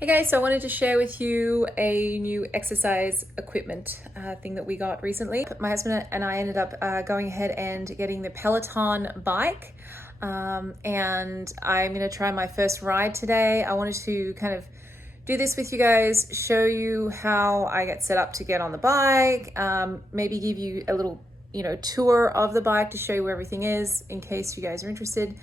Hey guys, so I wanted to share with you a new exercise equipment thing that we got recently. My husband and I ended up going ahead and getting the Peloton bike, and I'm going to try my first ride today. I wanted to kind of do this with you guys, show you how I get set up to get on the bike, maybe give you a little tour of the bike to show you where everything is in case you guys are interested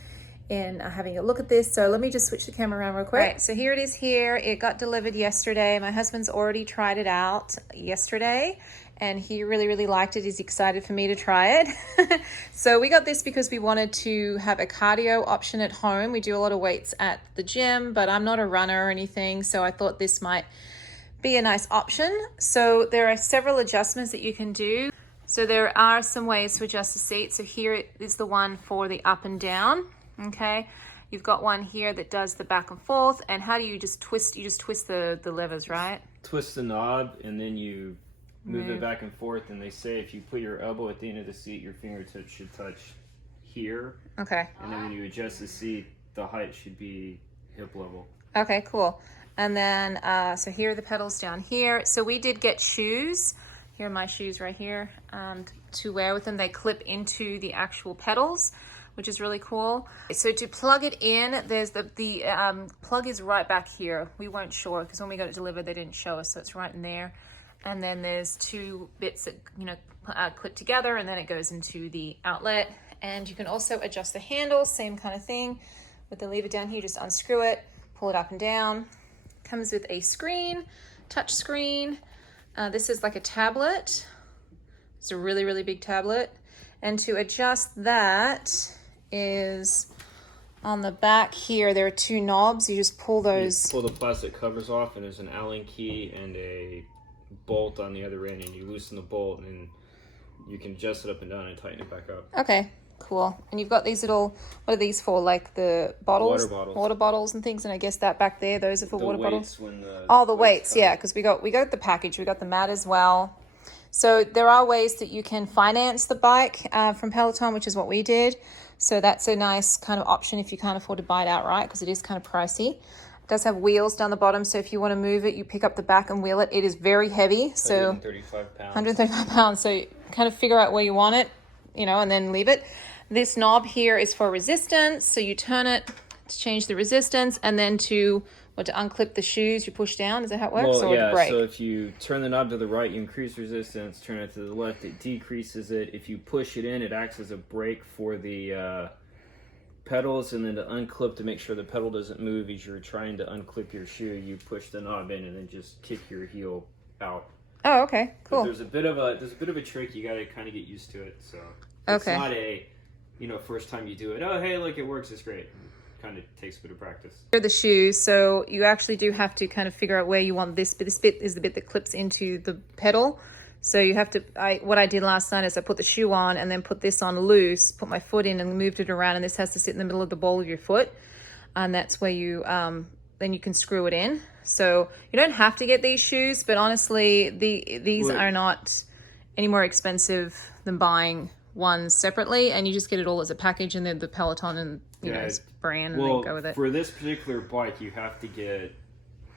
in having a look at this. So let me just switch the camera around real quick. Right, so here it is here. It got delivered yesterday. My husband's already tried it out yesterday and he really liked it. He's excited for me to try it. So we got this because we wanted to have a cardio option at home. We do a lot of weights at the gym, but I'm not a runner or anything, so I thought this might be a nice option. So there are several adjustments that you can do. So there are some ways to adjust the seat. So here is the one for the up and down. Okay, you've got one here that does the back and forth. And how do you just twist? You just twist the levers, right? Twist the knob and then you move it back and forth. And they say if you put your elbow at the end of the seat, your fingertips should touch here. Okay. And then when you adjust the seat, the height should be hip level. Okay, cool. And then, so here are the pedals down here. So we did get shoes. Here are my shoes right here to wear with them. They clip into the actual pedals, which is really cool. So to plug it in, there's the plug is right back here. We weren't sure because when we got it delivered, they didn't show us, so it's right in there. And then there's two bits that clip together, and then it goes into the outlet. And you can also adjust the handle, same kind of thing. With the lever down here, just unscrew it, pull it up and down. Comes with a screen, touch screen. This is like a tablet. It's a really big tablet. And to adjust that is on the back here. There are two knobs. You just pull those. You pull the plastic covers off, and there's an Allen key and a bolt on the other end, and you loosen the bolt, and you can adjust it up and down and tighten it back up. Okay, cool. And you've got these little, what are these for? Like the bottles? Water bottles and things. And I guess that back there, those are for water bottles. The weights, yeah, because we got the package. We got the mat as well. So there are ways that you can finance the bike from Peloton, which is what we did. So that's a nice kind of option if you can't afford to buy it outright, because it is kind of pricey. It does have wheels down the bottom, so if you want to move it, you pick up the back and wheel it. It is very heavy, so 135 pounds. 135 pounds. So you kind of figure out where you want it, and then leave it. This knob here is for resistance, so you turn it to change the resistance, and then to unclip the shoes, you push down. Is that how it works? Well, or yeah, to brake? so if you turn the knob to the right, you increase resistance. Turn it to the left, it decreases it. If you push it in, it acts as a brake for the pedals. And then to unclip, to make sure the pedal doesn't move as you're trying to unclip your shoe, you push the knob in and then just kick your heel out. Oh, okay, cool. But there's a bit of a trick. You got to kind of get used to it. So it's not a first time you do it, oh hey, look, it works, it's great. Kind of takes a bit of practice. Here are the shoes, so you actually do have to kind of figure out where you want this, but this bit is the bit that clips into the pedal. So you have to, what I did last night is I put the shoe on and then put this on loose, put my foot in and moved it around, and this has to sit in the middle of the ball of your foot, and that's where you, then you can screw it in. So you don't have to get these shoes, but honestly, these are not any more expensive than buying one separately, and you just get it all as a package, and then the Peloton and brand, and then go with it. For this particular bike, you have to get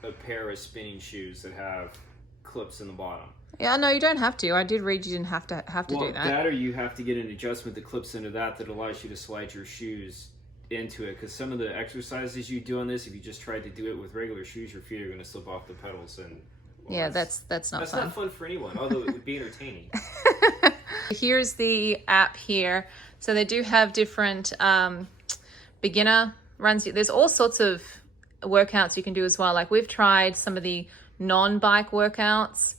a pair of spinning shoes that have clips in the bottom. Yeah, no, you don't have to. I did read you didn't have to do that. Or you have to get an adjustment that clips into that allows you to slide your shoes into it. Because some of the exercises you do on this, if you just tried to do it with regular shoes, your feet are going to slip off the pedals, and that's not fun. That's not fun for anyone. Although it would be entertaining. Here's the app here. So they do have different beginner runs. There's all sorts of workouts you can do as well. Like we've tried some of the non-bike workouts,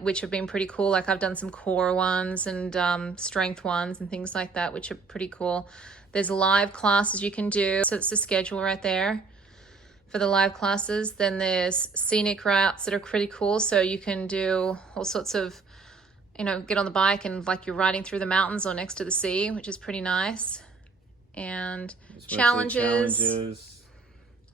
which have been pretty cool. Like I've done some core ones and strength ones and things like that, which are pretty cool. There's live classes you can do. So it's the schedule right there for the live classes. Then there's scenic routes that are pretty cool. So you can do all sorts of, get on the bike and like you're riding through the mountains or next to the sea, which is pretty nice. And challenges,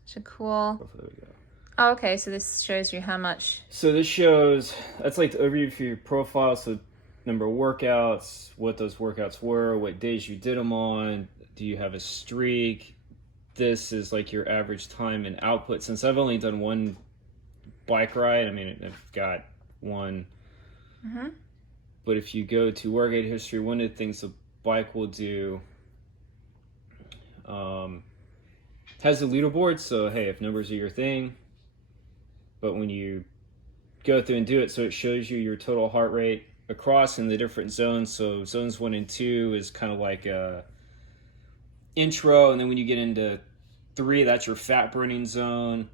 which are cool. Oh, there we go. Oh, okay, so this shows you how much. So this shows, that's like the overview for your profile. So number of workouts, what those workouts were, what days you did them on, do you have a streak, this is like your average time and output. Since I've only done one bike ride, I mean, I've got one. But if you go to workout history, one of the things the bike will do, has a leaderboard. So, hey, if numbers are your thing, but when you go through and do it, so it shows you your total heart rate across in the different zones. So zones 1 and 2 is kind of like a intro, and then when you get into 3, that's your fat burning zone.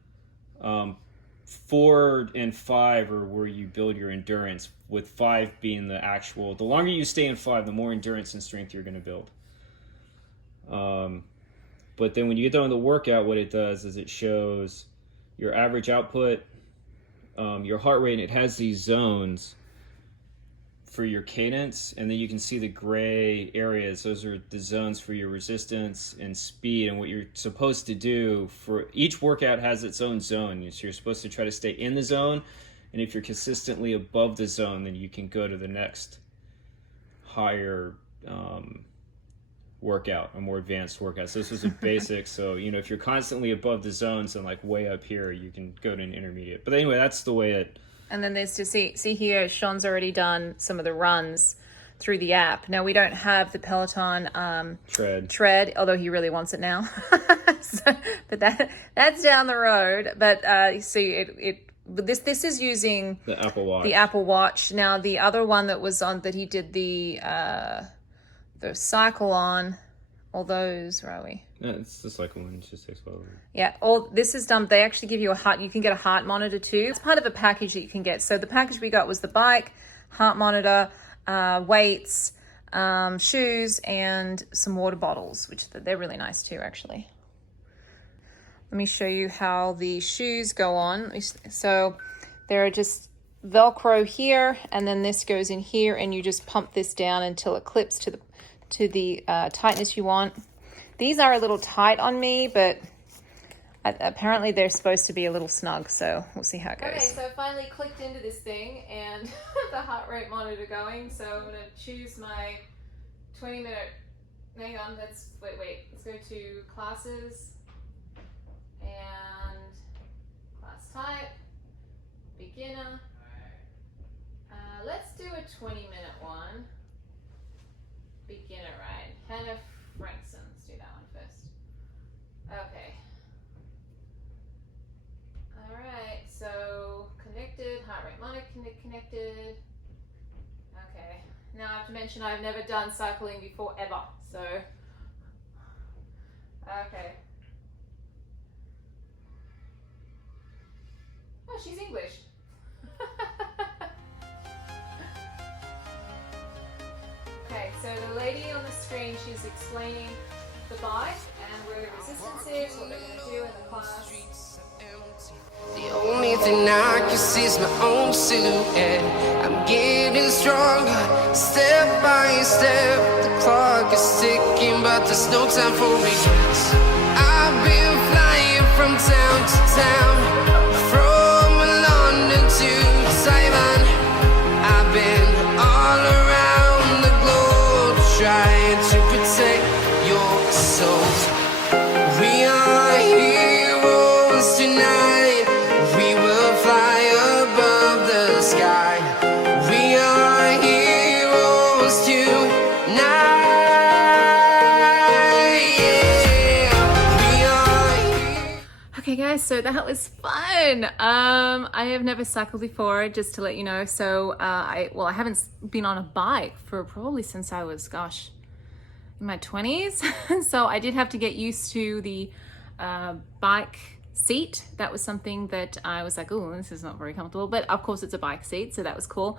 4 and 5 are where you build your endurance, with 5 being the actual, the longer you stay in 5, the more endurance and strength you're going to build. But then when you get done with the workout, what it does is it shows your average output, your heart rate, and it has these zones for your cadence, and then you can see the gray areas. Those are the zones for your resistance and speed, and what you're supposed to do for each workout has its own zone. So you're supposed to try to stay in the zone, and if you're consistently above the zone, then you can go to the next higher workout, a more advanced workout. So this is a basic. So, you know, if you're constantly above the zones and like way up here, you can go to an intermediate. But anyway, that's the way it. And then there's to see here, Sean's already done some of the runs through the app. Now we don't have the Peloton tread, although he really wants it now. But that's down the road. But see, this is using the Apple Watch. The Apple Watch. Now the other one that was on, that he did the cycle on, all those, where are we? No, it's the cycle one. It just takes a while. Yeah, all this is done. They actually give you a heart. You can get a heart monitor too. It's part of a package that you can get. So the package we got was the bike, heart monitor, weights, shoes, and some water bottles, which they're really nice too, actually. Let me show you how the shoes go on. So there are just Velcro here, and then this goes in here, and you just pump this down until it clips to the tightness you want. These are a little tight on me, but apparently they're supposed to be a little snug, so we'll see how it goes. Okay, so I finally clicked into this thing and the heart rate monitor going, so I'm going to choose my 20-minute, hang on, let's go to classes and class type, beginner. Let's do a 20-minute one. Beginner ride. Hannah Frankson. Let's do that one first. Okay. Alright, so connected, heart rate monitor connected. Okay. Now I have to mention I've never done cycling before ever, so. Okay. Oh, she's English. Okay, so the lady on the screen, she's explaining the bike and where the resistance is, what they're going to do in the class. The only thing I can see is my own silhouette. I'm getting stronger, step by step. The clock is ticking, but there's no time for regrets. I've been flying from town to town, from London to Taiwan. I've been all around the globe, trying to protect your soul. We are heroes tonight. We will fly above the sky. We are heroes tonight. Yeah. We are heroes. Okay guys, so that was fun. I have never cycled before, just to let you know. So I haven't been on a bike for probably since I was, gosh, in my 20s. So I did have to get used to the bike seat. That was something that I was like, oh, this is not very comfortable, but of course it's a bike seat, so that was cool.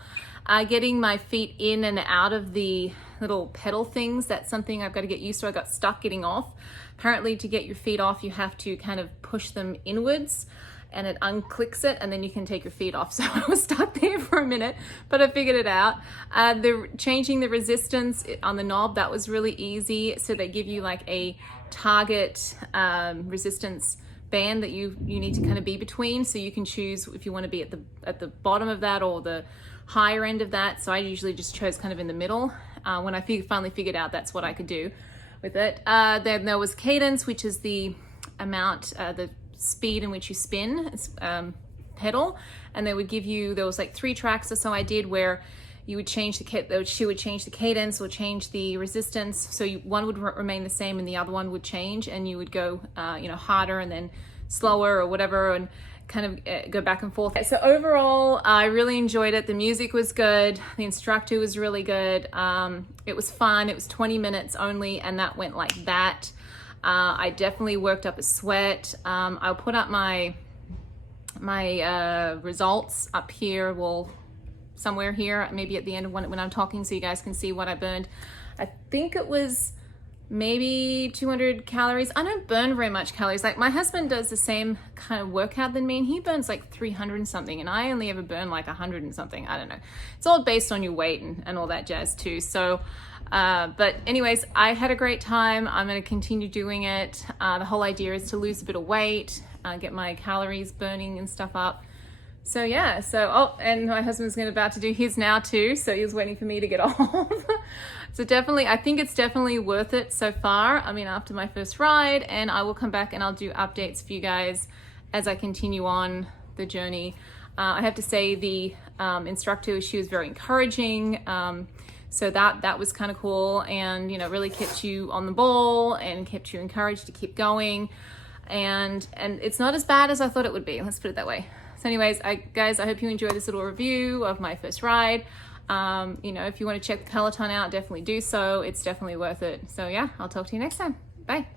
Getting my feet in and out of the little pedal things, that's something I've got to get used to. I got stuck getting off. Apparently to get your feet off, you have to kind of push them inwards and it unclicks it, and then you can take your feet off. So I was stuck there for a minute, but I figured it out. Changing the resistance on the knob, that was really easy. So they give you like a target resistance band that you need to kind of be between, so you can choose if you want to be at the bottom of that or the higher end of that. So I usually just chose kind of in the middle. When I finally figured out that's what I could do with it. Then there was cadence, which is the amount, the speed in which you spin pedal, and they would give you, there was like 3 tracks or so I did where you would change she would change the cadence or change the resistance. So one would remain the same and the other one would change, and you would go, you know, harder and then slower or whatever, and kind of go back and forth. So overall, I really enjoyed it. The music was good. The instructor was really good. It was fun. It was 20 minutes only, and that went like that. I definitely worked up a sweat. I'll put up my results up here, well, somewhere here, maybe at the end of when I'm talking, so you guys can see what I burned. I think it was maybe 200 calories. I don't burn very much calories. Like, my husband does the same kind of workout than me, and he burns like 300 and something, and I only ever burn like 100 and something. I don't know. It's all based on your weight and all that jazz too. So but anyways, I had a great time. I'm going to continue doing it. The whole idea is to lose a bit of weight, get my calories burning and stuff up. So yeah, oh, and my husband's about to do his now too, so he's waiting for me to get off. So definitely, I think it's definitely worth it so far. I mean, after my first ride, and I will come back and I'll do updates for you guys as I continue on the journey. I have to say the instructor, she was very encouraging. So that was kind of cool, and, you know, really kept you on the ball and kept you encouraged to keep going. And it's not as bad as I thought it would be. Let's put it that way. So anyways, guys, I hope you enjoyed this little review of my first ride. You know, if you want to check the Peloton out, definitely do so. It's definitely worth it. So yeah, I'll talk to you next time. Bye.